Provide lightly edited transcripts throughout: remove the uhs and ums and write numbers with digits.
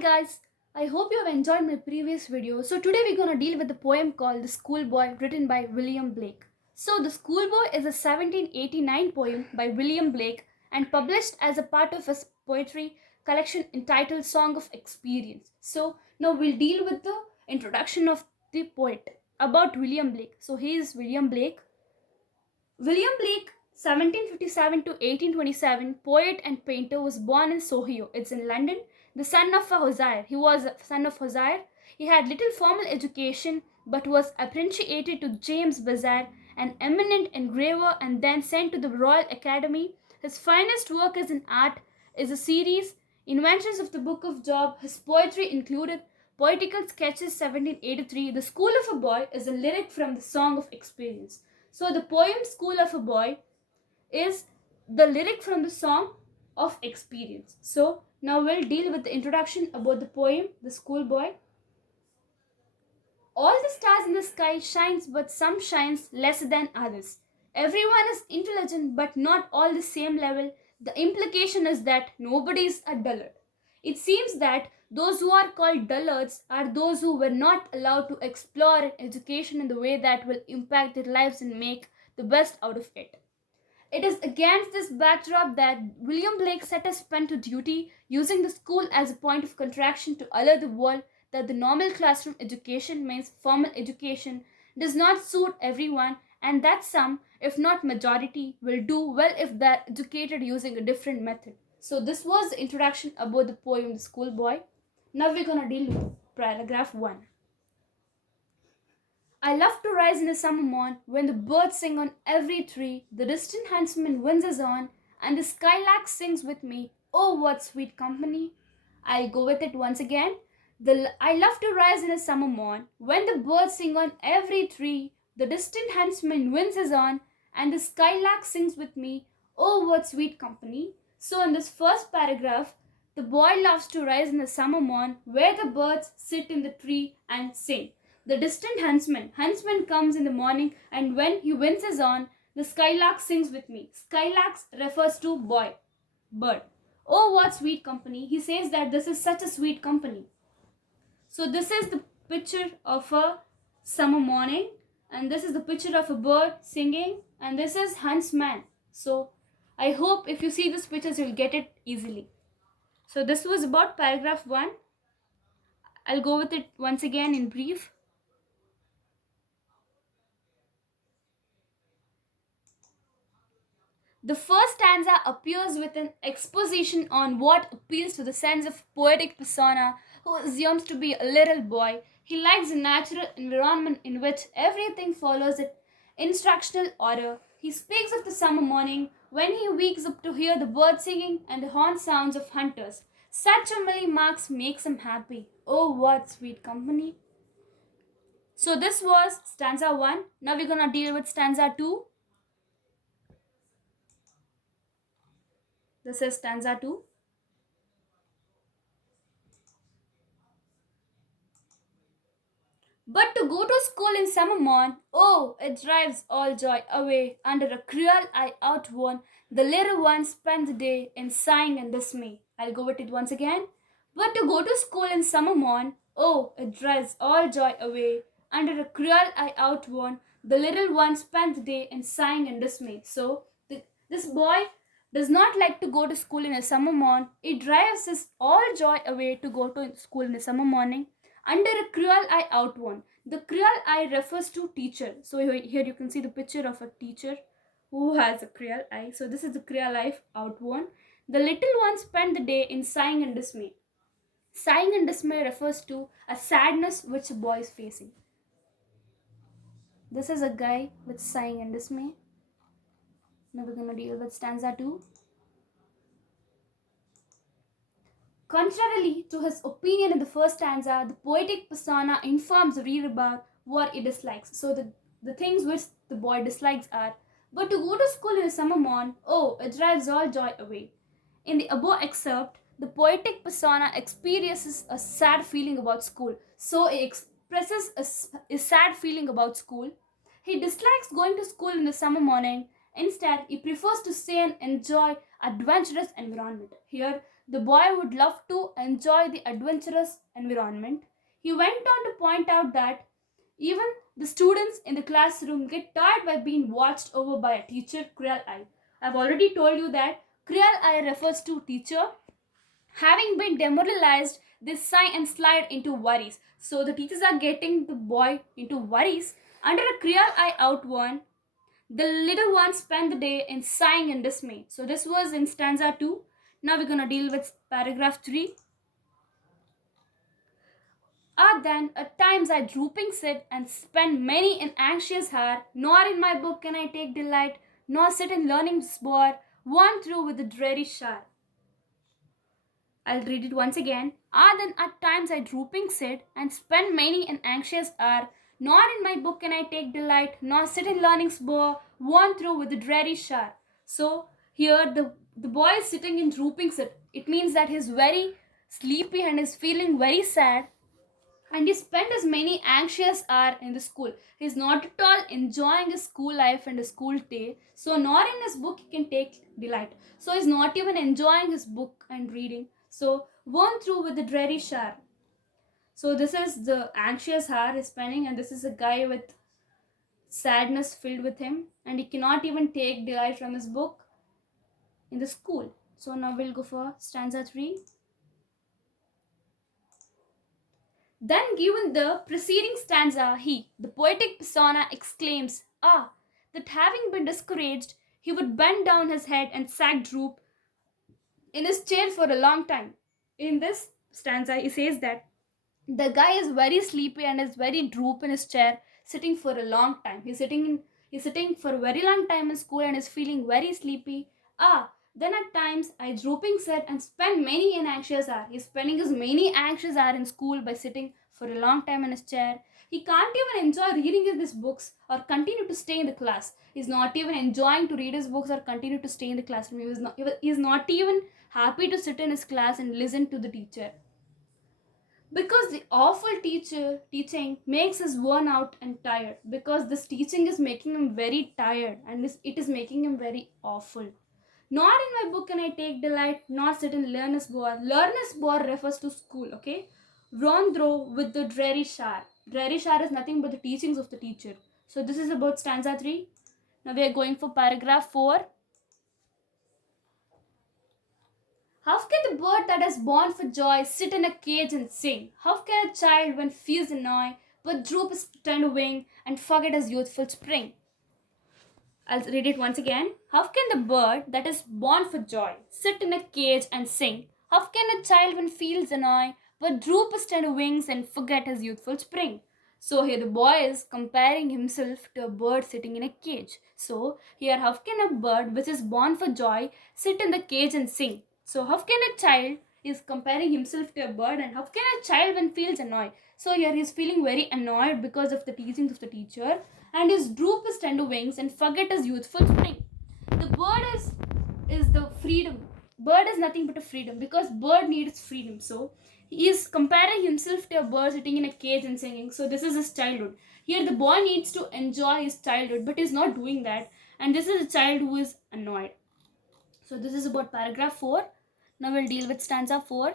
guys, I hope you have enjoyed my previous video. So today we're gonna deal with the poem called The Schoolboy written by William Blake. So The Schoolboy is a 1789 poem by William Blake and published as a part of his poetry collection entitled Song of Experience. So now we'll deal with the introduction of the poet about William Blake. So he is William Blake. William Blake, 1757 to 1827, poet and painter, was born in Soho. It's in London. The son of a hosier. He was a son of hosier. He had little formal education but was apprenticed to James Bazar, an eminent engraver, and then sent to the Royal Academy. His finest work as an art is a series, Inventions of the Book of Job. His poetry included Poetical Sketches 1783. The School of a Boy is a lyric from the Song of Experience. So the poem School of a Boy is the lyric from the Song of Experience. So now we'll deal with the introduction about the poem The Schoolboy. All the stars in the sky shines, but some shines less than others. Everyone is intelligent, but not all the same level. The implication is that nobody is a dullard. It seems that those who are called dullards are those who were not allowed to explore education in the way that will impact their lives and make the best out of it. It is against this backdrop that William Blake set his pen to duty, using the school as a point of contraction to alert the world that the normal classroom education means formal education does not suit everyone, and that some, if not majority, will do well if they are educated using a different method. So this was the introduction about the poem The Schoolboy. Now we're gonna deal with paragraph 1. I love to rise in the summer morn when the birds sing on every tree, the distant huntsman winds us on, and the skylark sings with me. Oh, what sweet company! I'll go with it once again. I love to rise in a summer morn when the birds sing on every tree, the distant huntsman winds us on, and the skylark sings with me. Oh, what sweet company! So, in this first paragraph, the boy loves to rise in the summer morn where the birds sit in the tree and sing. The distant huntsman comes in the morning, and when he winds us on, the skylark sings with me. Skylark refers to boy, bird. Oh, what sweet company! He says that this is such a sweet company. So this is the picture of a summer morning, and this is the picture of a bird singing, and this is huntsman. So I hope if you see these pictures you'll get it easily. So this was about paragraph 1. I'll go with it once again in brief. The first stanza appears with an exposition on what appeals to the sense of poetic persona who assumes to be a little boy. He likes a natural environment in which everything follows its instructional order. He speaks of the summer morning when he wakes up to hear the birds singing and the horn sounds of hunters. Such a merry marks makes him happy. Oh, what sweet company! So this was stanza 1. Now we're gonna deal with stanza 2. This is stanza 2. But to go to school in summer morn, oh, it drives all joy away. Under a cruel eye outworn, the little ones spend the day in sighing and dismay. I'll go with it once again. But to go to school in summer morn, oh, it drives all joy away. Under a cruel eye outworn, the little ones spend the day in sighing and dismay. So, this boy does not like to go to school in a summer morn. It drives his all joy away to go to school in the summer morning. Under a cruel eye outworn. The cruel eye refers to teacher. So here you can see the picture of a teacher who has a cruel eye. So this is the cruel eye outworn. The little ones spend the day in sighing and dismay. Sighing and dismay refers to a sadness which a boy is facing. This is a guy with sighing and dismay. Now we're gonna deal with stanza 2. Contrarily to his opinion in the first stanza, the poetic persona informs the reader about what he dislikes. So the things which the boy dislikes are, but to go to school in the summer morn, oh, it drives all joy away. In the above excerpt, the poetic persona experiences a sad feeling about school. So he expresses a sad feeling about school. He dislikes going to school in the summer morning. Instead, he prefers to stay and enjoy adventurous environment. Here, the boy would love to enjoy the adventurous environment. He went on to point out that even the students in the classroom get tired by being watched over by a teacher cruel eye. I've already told you that cruel eye refers to teacher. Having been demoralized, they sigh and slide into worries. So the teachers are getting the boy into worries. Under a cruel eye outworn, the little one spent the day in sighing and dismay. So this was in stanza 2. Now we're gonna deal with paragraph 3. Ah, then at times I drooping sit and spend many an anxious hour, nor in my book can I take delight, nor sit in learning's bore, worn through with the dreary shower. I'll read it once again. Ah, then at times I drooping sit and spend many an anxious hour, nor in my book can I take delight, nor sit in learning's bore, worn through with the dreary shower. So here the boy is sitting in drooping sit. It means that he's very sleepy and is feeling very sad, and he spent as many anxious hours in the school. He's not at all enjoying his school life and his school day. So nor in his book he can take delight. So he's not even enjoying his book and reading. So worn through with the dreary shower. So this is the anxious hour he's spending, and this is a guy with sadness filled with him, and he cannot even take delight from his book in the school. So now we'll go for stanza 3. Then, given the preceding stanza, he, the poetic persona, exclaims, Ah, that having been discouraged, he would bend down his head and sack droop in his chair for a long time. In this stanza, he says that the guy is very sleepy and is very droop in his chair, sitting for a long time. He's sitting for a very long time in school and is feeling very sleepy. Ah, then at times I drooping sit and spend many an anxious hour. He's spending his many anxious hour in school by sitting for a long time in his chair. He can't even enjoy reading his books or continue to stay in the class. He's not even enjoying to read his books or continue to stay in the classroom. He is not even happy to sit in his class and listen to the teacher. Because the awful teaching makes us worn out and tired. Because this teaching is making him very tired, and it is making him very awful. Nor in my book can I take delight, nor sit in learner's bore. Learner's bore refers to school, okay? Rondro with the dreary shower. Dreary shower is nothing but the teachings of the teacher. So this is about stanza 3. Now we are going for paragraph 4. How can the bird that is born for joy sit in a cage and sing? How can a child, when feels annoy, but droop his tender wing and forget his youthful spring? I'll read it once again. How can the bird that is born for joy sit in a cage and sing? How can a child, when feels annoy, but droop his tender wings and forget his youthful spring? So here the boy is comparing himself to a bird sitting in a cage. So here, how can a bird which is born for joy sit in the cage and sing? So how can a child is comparing himself to a bird, and how can a child when feels annoyed? So here he is feeling very annoyed because of the teachings of the teacher, and his droop his tender wings and forget his youthful spring. The bird is the freedom. Bird is nothing but a freedom, because bird needs freedom. So he is comparing himself to a bird sitting in a cage and singing. So this is his childhood. Here the boy needs to enjoy his childhood, but is not doing that, and this is a child who is annoyed. So this is about paragraph 4. Now we'll deal with stanza 4.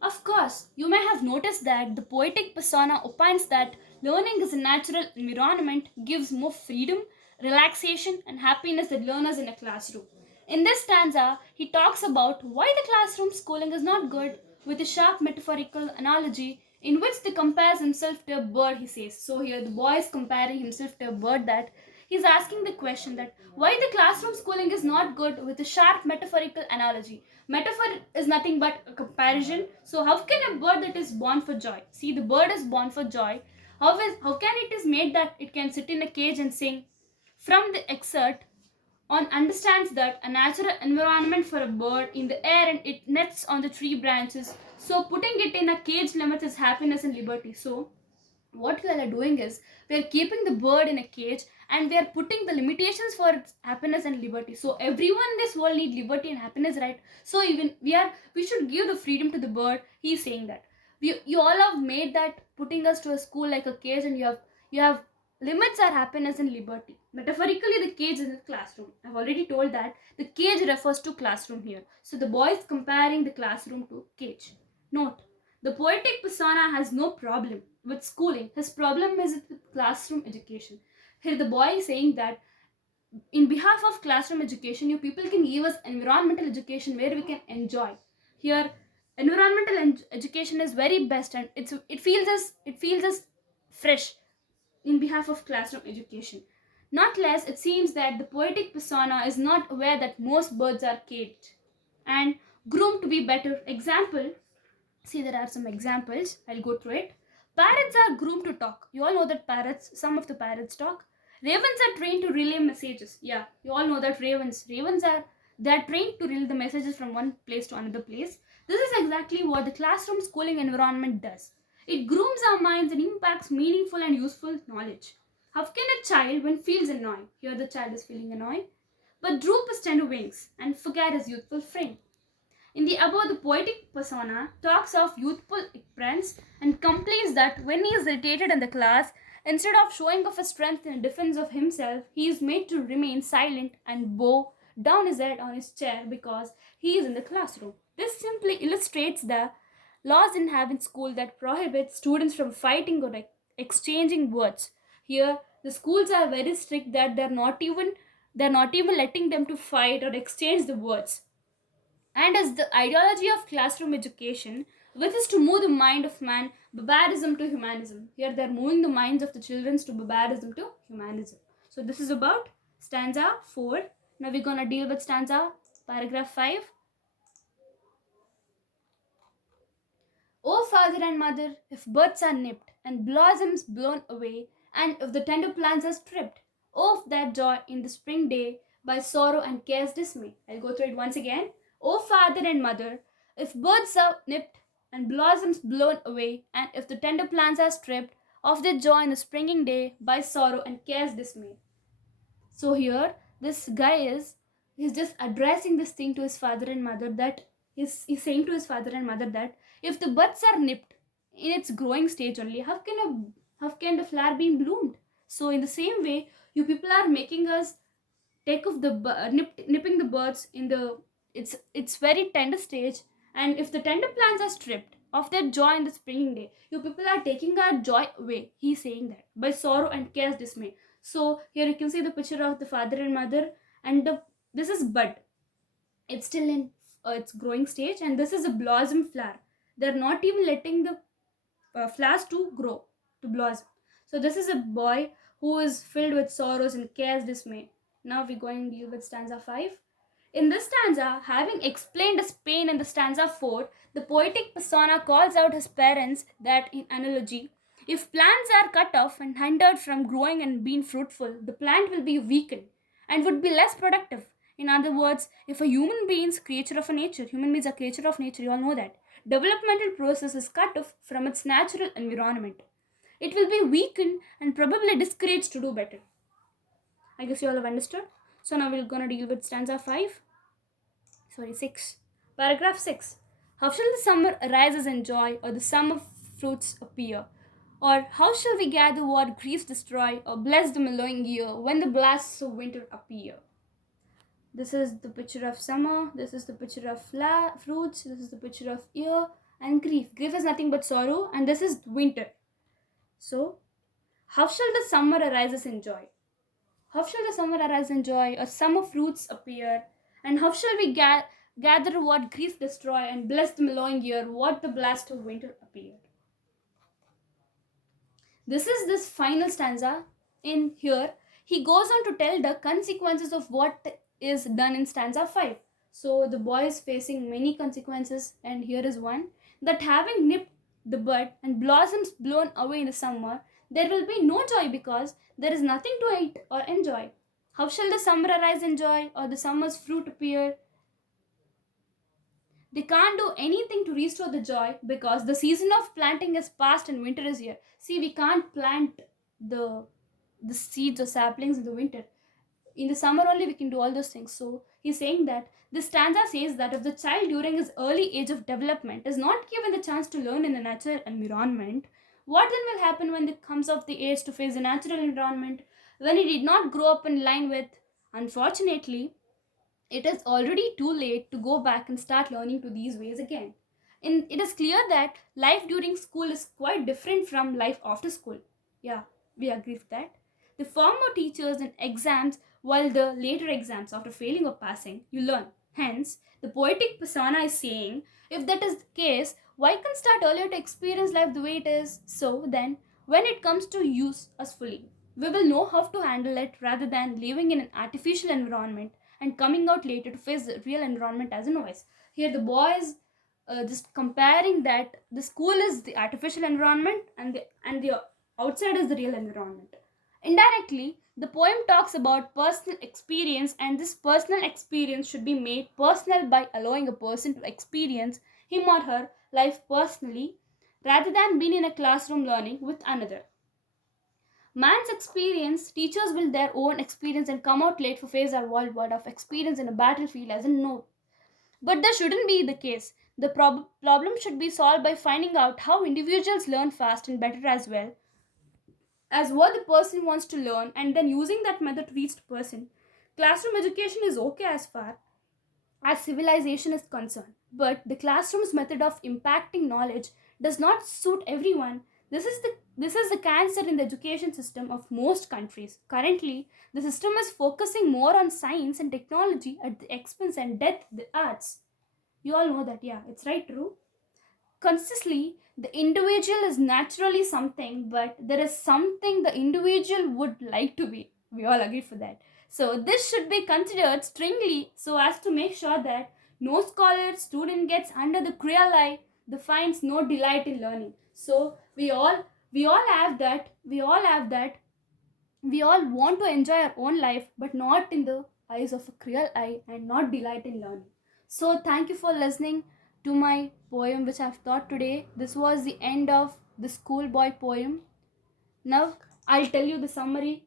Of course, you may have noticed that the poetic persona opines that learning is a natural environment, gives more freedom, relaxation, and happiness than learners in a classroom. In this stanza, he talks about why the classroom schooling is not good with a sharp metaphorical analogy in which he compares himself to a bird, he says. So here the boy is comparing himself to a bird, that he's asking the question that why the classroom schooling is not good with a sharp metaphorical analogy. Metaphor is nothing but a comparison. So how can a bird that is born for joy? See, the bird is born for joy. How can it is made that it can sit in a cage and sing? From the excerpt, one understands that a natural environment for a bird in the air and it nests on the tree branches. So putting it in a cage limits its happiness and liberty. So what we are doing is we are keeping the bird in a cage and we are putting the limitations for its happiness and liberty. So everyone in this world need liberty and happiness, right? So even we should give the freedom to the bird. He is saying that you all have made that putting us to a school like a cage, and you have limits our happiness and liberty. Metaphorically, the cage is the classroom. I've already told that the cage refers to classroom here. So the boy is comparing the classroom to cage. Note, the poetic persona has no problem with schooling. His problem is with classroom education. Here the boy is saying that in behalf of classroom education, you people can give us environmental education where we can enjoy. Here, environmental education is very best, and it feels as fresh in behalf of classroom education. Not less, it seems that the poetic persona is not aware that most birds are caged and groomed to be better. Example, see, there are some examples. I'll go through it. Parrots are groomed to talk. You all know that some of the parrots talk. Ravens are trained to relay messages. Yeah, you all know that they're trained to relay the messages from one place to another place. This is exactly what the classroom schooling environment does. It grooms our minds and impacts meaningful and useful knowledge. How can a child, when feels annoyed, here the child is feeling annoyed, but droop his tender wings and forget his youthful frame? In the above, the poetic persona talks of youthful ignorance and complains that when he is irritated in the class, instead of showing off his strength in defense of himself, he is made to remain silent and bow down his head on his chair because he is in the classroom. This simply illustrates the laws in having school that prohibit students from fighting or exchanging words. Here, the schools are very strict that they're not even letting them to fight or exchange the words, and as the ideology of classroom education, which is to move the mind of man, barbarism to humanism. Here they're moving the minds of the children to barbarism to humanism. So this is about stanza 4. Now we're gonna deal with stanza paragraph 5. O father and mother, if buds are nipped and blossoms blown away, and if the tender plants are stripped, oh, that joy in the spring day by sorrow and care's dismay. I'll go through it once again. O father and mother, if buds are nipped and blossoms blown away, and if the tender plants are stripped of their joy in the springing day by sorrow and care's dismay. So here, this guy he's just addressing this thing to his father and mother, that he's saying to his father and mother that if the buds are nipped in its growing stage only, how can the flower be bloomed? So in the same way, you people are making us take off the nipping the birds in the it's very tender stage, and if the tender plants are stripped of their joy in the springing day, you people are taking our joy away. He's saying that by sorrow and care's dismay. So here you can see the picture of the father and mother, and this is bud. It's still in its growing stage, and this is a blossom flower. They're not even letting the flowers to grow, to blossom. So this is a boy who is filled with sorrows and cares dismay. Now we're going to deal with stanza 5. In this stanza, having explained his pain in the stanza 4, the poetic persona calls out his parents that, in analogy, if plants are cut off and hindered from growing and being fruitful, the plant will be weakened and would be less productive. In other words, if a human being's creature of a nature, human beings are creature of nature, you all know that, developmental process is cut off from its natural environment, it will be weakened and probably discouraged to do better. I guess you all have understood. So now we're gonna deal with stanza 6. Paragraph 6. How shall the summer arise in joy, or the summer fruits appear? Or how shall we gather what griefs destroy, or bless the mellowing year when the blasts of winter appear? This is the picture of summer, this is the picture of fruits, this is the picture of year and grief. Grief is nothing but sorrow, and this is winter. So, how shall the summer arise in joy? How shall the summer arise in joy, or summer fruits appear? And how shall we gather what grief destroy, and bless the mellowing year, what the blast of winter appear? This is this final stanza. In here, he goes on to tell the consequences of what is done in stanza 5. So the boy is facing many consequences, and here is one, that having nipped the bud and blossoms blown away in the summer, there will be no joy because there is nothing to eat or enjoy. How shall the summer arise in joy, or the summer's fruit appear? They can't do anything to restore the joy because the season of planting is past and winter is here. See, we can't plant the the seeds or saplings in the winter. In the summer only we can do all those things. So he's saying that this stanza says that if the child during his early age of development is not given the chance to learn in the natural environment, what then will happen when it comes of the age to face the natural environment? when he did not grow up in line with. Unfortunately, it is already too late to go back and start learning to these ways again. And it is clear that life during school is quite different from life after school. Yeah, we agree with that. The former teachers and exams, while the later exams after failing or passing, you learn. Hence, the poetic persona is saying, if that is the case, why can't start earlier to experience life the way it is? So then, when it comes to use us fully, we will know how to handle it rather than living in an artificial environment and coming out later to face the real environment as a novice. Here, the boys just comparing that the school is the artificial environment and the outside is the real environment. Indirectly, the poem talks about personal experience, and this personal experience should be made personal by allowing a person to experience him or her life personally rather than being in a classroom learning with another. Man's experience, teachers will their own experience and come out late for face our worldwide of experience in a battlefield as a no. But that shouldn't be the case. The problem should be solved by finding out how individuals learn fast and better as well as what the person wants to learn and then using that method to reach the person. Classroom education is okay as far as civilization is concerned. But the classroom's method of impacting knowledge does not suit everyone. This is the cancer in the education system of most countries. Currently, the system is focusing more on science and technology at the expense and death the arts. You all know that, yeah, it's right, true. Consciously, the individual is naturally something, but there is something the individual would like to be. We all agree for that. So, this should be considered strictly so as to make sure that no scholar student gets under the cruel eye, the finds no delight in learning. So, we all have that. We all want to enjoy our own life, but not in the eyes of a cruel eye and not delight in learning. So, thank you for listening to my poem which I've taught today. This was the end of the schoolboy poem. Now, I'll tell you the summary.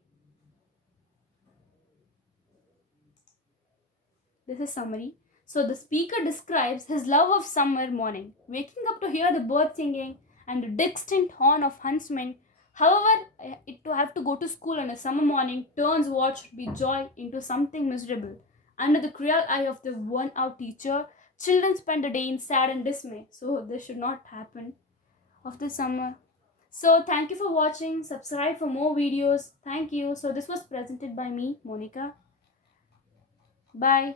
This is summary. So the speaker describes his love of summer morning, waking up to hear the birds singing and the distant horn of huntsmen. However, it to have to go to school on a summer morning turns what should be joy into something miserable. Under the cruel eye of the worn-out teacher, children spend a day in sad and dismay. So this should not happen of the summer. So thank you for watching. Subscribe for more videos. Thank you. So this was presented by me, Monica. Bye.